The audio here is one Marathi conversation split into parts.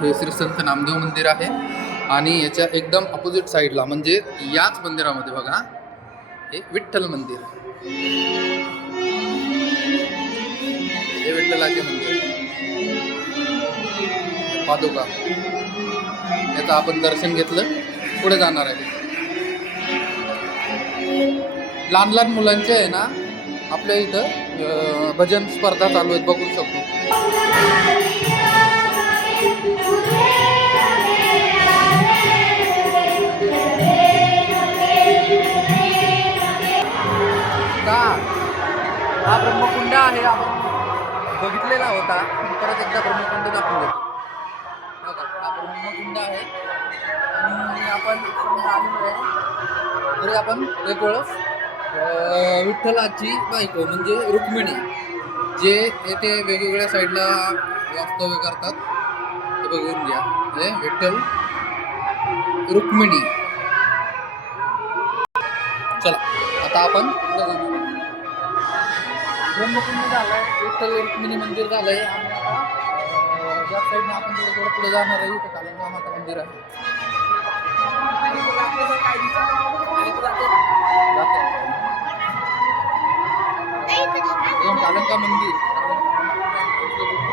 हे श्री संत नामदेव मंदिर आहे आणि याच्या एकदम अपोजिट साईडला म्हणजे याच मंदिरामध्ये बघा हे विठ्ठल मंदिर, हे विठ्ठलाचे मंदिर पादुका, याचं आपण दर्शन घेतलं. पुढे जाणार आहे. लहान लहान मुलांचे आहे ना आपल्या इथं भजन स्पर्धा चालू आहेत, बघू शकतो. हा ब्रह्मकुंड आहे, आपण बघितलेला होता, परत एकदा ब्रह्मकुंड दाखवले. बघा हा ब्रह्मकुंड आहे आणि आपण आलेलो आहे. तरी आपण एक ओळख विठ्ठलाची बायको म्हणजे रुक्मिणी, जे येथे वेगवेगळ्या साईडला वास्तव्य करतात ते बघून घ्या. हे विठ्ठल रुक्मिणी. चला आता आपण ब्रह्मकुंड झालंय, विठ्ठल रुक्मिणी मंदिर झालंय आणि आता ज्या साईडने आपण थोडं पुढे जाणार आहे इथं कालिका माता मंदिर आहे. कालिका मंदिर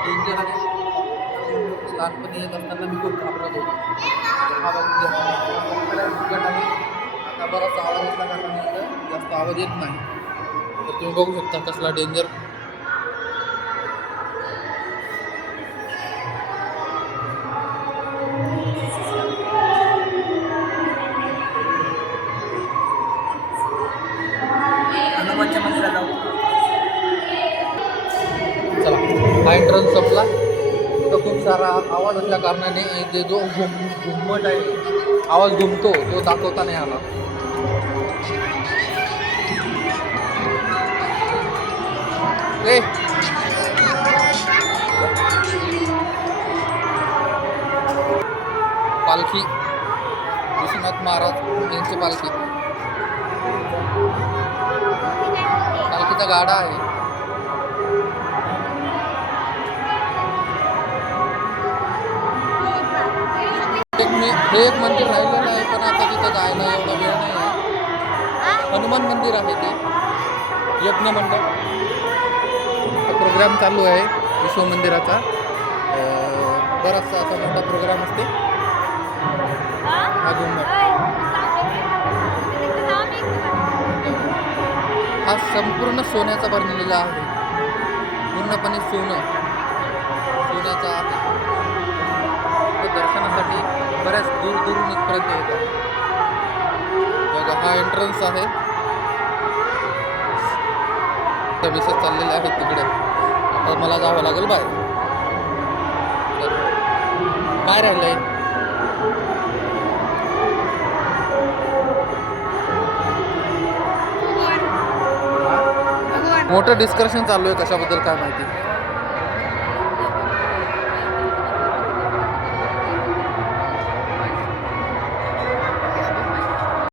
डेंजर आहे. लहानपणी येत असताना मी खूप घाबरत होतो. हा बघून आहे. आता बराचसा आवाज असला कारण जास्त आवाज येत नाही, तर तुम्ही बघू शकता कसला डेंजर. हनुमानच्या मंदिराला चला, हा एंट्रन्स संपला. तर खूप सारा आवाज असल्या कारणाने इथे जो घुमट आहे, आवाज घुमतो, तो दाखवता नाही आला. पालखी विश्वनाथ महाराज यांची पालखी, पालखीचा गाडा आहे. हे एक मंदिर राहिलेलं आहे, पण आता तिथं जायला एवढा वेळ नाही आहे. हनुमान मंदिर आहे ते, यज्ञ मंडप. प्रोग्राम चालू आहे विश्व मंदिराचा, बराचसा असा मोठा प्रोग्राम असते. हा संपूर्ण सोन्याचा बनलेला आहे, पूर्णपणे सोन्याचा आहे. दर्शनासाठी बऱ्याच दूरून इथपर्यंत येतात. बघा हा एंट्रन्स आहे. त्या मिसेस चाललेल्या आहेत तिकडे, आता मला जावं लागेल बाहेर. काय राहिलंय? मोठं डिस्कशन चालू आहे, कशाबद्दल काय माहिती.